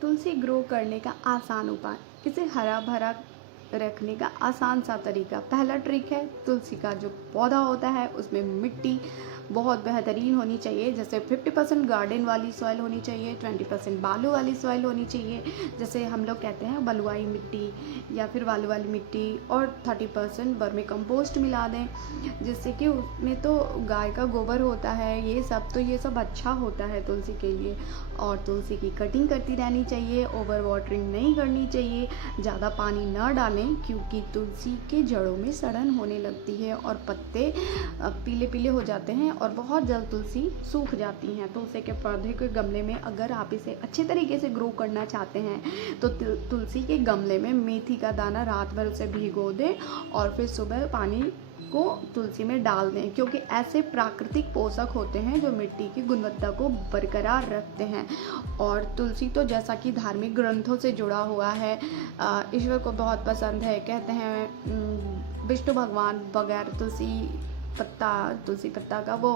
तुलसी grow करने का आसान उपाय, इसे हरा भरा रखने का आसान सा तरीका। पहला ट्रिक है, तुलसी का जो पौधा होता है उसमें मिट्टी बहुत बेहतरीन होनी चाहिए। जैसे 50% गार्डन वाली सॉइल होनी चाहिए, 20% बालू वाली सॉइल होनी चाहिए। जैसे हम लोग कहते हैं बलुआई मिट्टी या फिर बालू वाली मिट्टी, और 30% वर्मी कंपोस्ट मिला दें, जिससे कि उसमें तो गाय का गोबर होता है, ये सब अच्छा होता है तुलसी के लिए। और तुलसी की कटिंग करती रहनी चाहिए, ओवर वाटरिंग नहीं करनी चाहिए, ज़्यादा पानी ना डालें क्योंकि तुलसी के जड़ों में सड़न होने लगती है और पत्ते पीले पीले हो जाते हैं और बहुत जल्द तुलसी सूख जाती हैं। तुलसी के पौधे के गमले में अगर आप इसे अच्छे तरीके से ग्रो करना चाहते हैं तो तुलसी के गमले में मेथी का दाना रात भर उसे भिगो दें और फिर सुबह पानी को तुलसी में डाल दें, क्योंकि ऐसे प्राकृतिक पोषक होते हैं जो मिट्टी की गुणवत्ता को बरकरार रखते हैं। और तुलसी तो जैसा कि धार्मिक ग्रंथों से जुड़ा हुआ है, ईश्वर को बहुत पसंद है। कहते हैं विष्णु भगवान बगैर तुलसी पत्ता का वो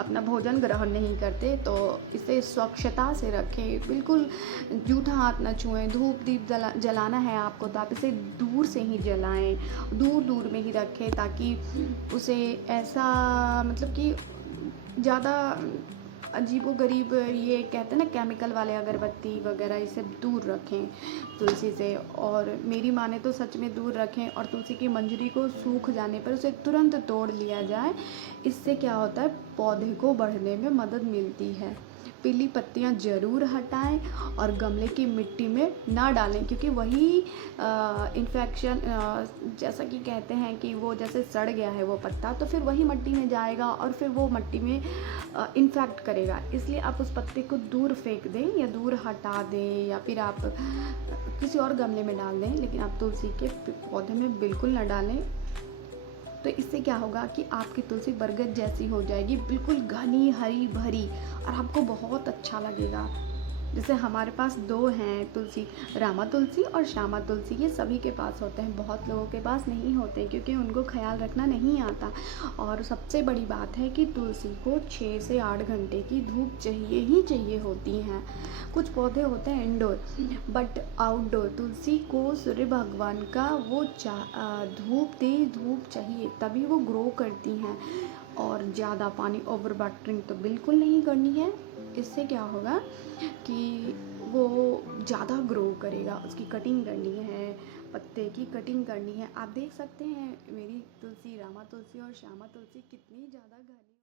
अपना भोजन ग्रहण नहीं करते। तो इसे स्वच्छता से रखें, बिल्कुल जूठा हाथ न छुएं। धूप दीप जलाना है आपको तो आप इसे दूर से ही जलाएं, दूर दूर में ही रखें, ताकि उसे ऐसा मतलब कि ज़्यादा अजीबोगरीब, ये कहते हैं ना केमिकल वाले अगरबत्ती वगैरह, इसे दूर रखें तुलसी से। और मेरी माने तो सच में दूर रखें। और तुलसी की मंजरी को सूख जाने पर उसे तुरंत तोड़ लिया जाए। इससे क्या होता है, पौधे को बढ़ने में मदद मिलती है। पीली पत्तियां ज़रूर हटाएं और गमले की मिट्टी में ना डालें, क्योंकि वही इन्फेक्शन, जैसा कि कहते हैं कि वो जैसे सड़ गया है वो पत्ता, तो फिर वही मिट्टी में जाएगा और फिर वो मिट्टी में इन्फेक्ट करेगा। इसलिए आप उस पत्ते को दूर फेंक दें या दूर हटा दें, या फिर आप किसी और गमले में डाल दें, लेकिन आप तुलसी के पौधे में बिल्कुल ना डालें। तो इससे क्या होगा कि आपकी तुलसी बरगद जैसी हो जाएगी, बिल्कुल घनी हरी भरी, और आपको बहुत अच्छा लगेगा। जैसे हमारे पास 2 हैं तुलसी, रामा तुलसी और श्यामा तुलसी, ये सभी के पास होते हैं, बहुत लोगों के पास नहीं होते क्योंकि उनको ख्याल रखना नहीं आता। और सबसे बड़ी बात है कि तुलसी को 6 से 8 घंटे की धूप चाहिए ही चाहिए होती हैं। कुछ पौधे होते हैं इंडोर, बट आउटडोर तुलसी को सूर्य भगवान का वो तेज धूप चाहिए, तभी वो ग्रो करती हैं। और ज़्यादा पानी, ओवर वाटरिंग तो बिल्कुल नहीं करनी है। इससे क्या होगा कि वो ज़्यादा ग्रो करेगा। उसकी कटिंग करनी है, पत्ते की कटिंग करनी है। आप देख सकते हैं मेरी तुलसी, रामा तुलसी और श्यामा तुलसी कितनी ज़्यादा घनी